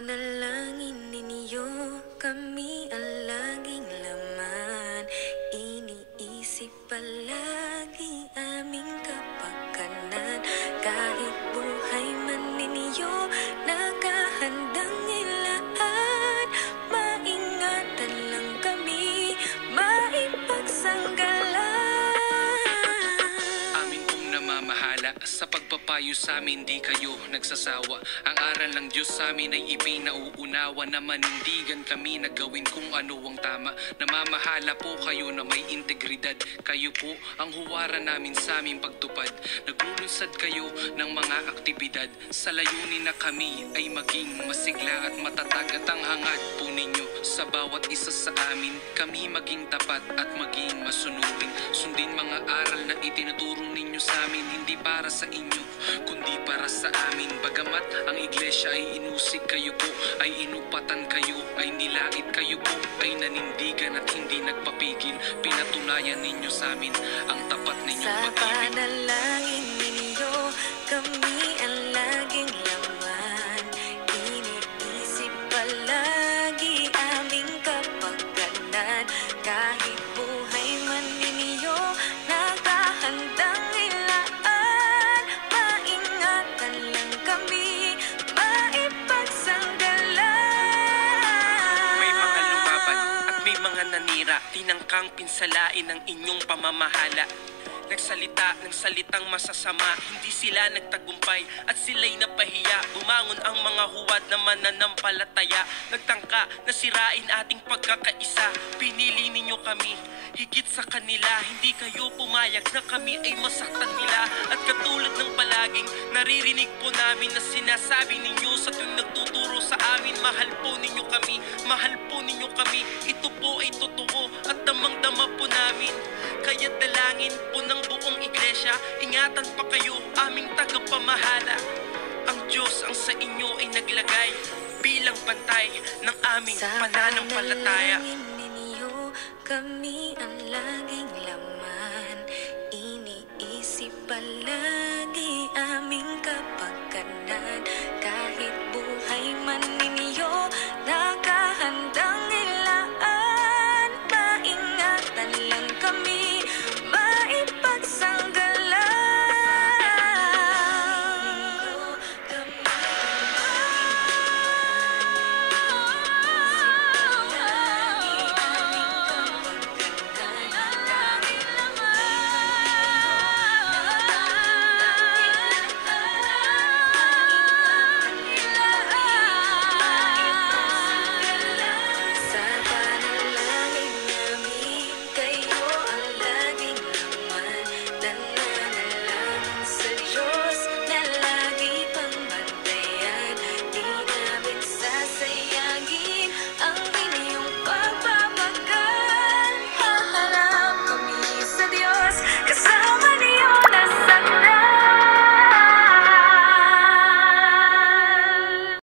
panalangin ninyo, kami ang laging laman. Iniisip palagi aming kapakanan. Kahit buhay man ninyo, nakahandang ilaan. Maingatan lang kami, maipagsanggalan. Amin pong namamahala, sa pagpapayo sa amin di kayo nagsasawa. Ang aral ng Diyos sa amin ay ipinauunawa na manindigan kami na gawin kung ano ang tama. Namamahala po kayo na may integridad. Kayo po ang huwaran namin sa aming pagtupad. Naglulunsad kayo ng mga aktibidad. Sa layunin na kami ay maging masigla at matatag. At ang hangad po ninyo sa bawat isa sa amin, kami maging tapat at maging masunurin. Sundin mga aral na itinuturo ninyo sa amin, hindi para sa inyo, kundi para sa amin. Bagamat ang iglesia ay inusig, kayo po ay inupatan, kayo ay nilait, kayo po ay nanindigan at hindi nagpapigil. Pinatunayan ninyo sa amin ang tapat ninyong Sa pag-ibig. panalangin ninyo, kami ang laging laman. Iniisip palagi aming kapakanan. Kahit buhay man ninyo, nakahandang ilaan. Maingatan lang kami, maipagsandalan. May mga lumaban at may mga nanira, tinangkang pinsalain ang inyong pamamahala. Nagsalita ng salitang masasama, hindi sila nagtagumpay at sila'y napahiya. Bumangon ang mga huwad na mananampalataya, nagtangka na sirain ating pagkakaisa. Pinili ninyo kami higit sa kanila, hindi kayo pumayag na kami ay masaktan nila. At katulad ng palaging naririnig po namin na sinasabi ninyo sa tuwing nagtuturo sa amin, mahal po ninyo kami, mahal po ninyo kami. Ito po ay totoo at damang-dama po namin. Kaya dalangin po ng buong iglesia, ingatan pa kayo aming tagapamahala. Ang Diyos ang sa inyo ay naglagay bilang bantay ng aming pananampalataya.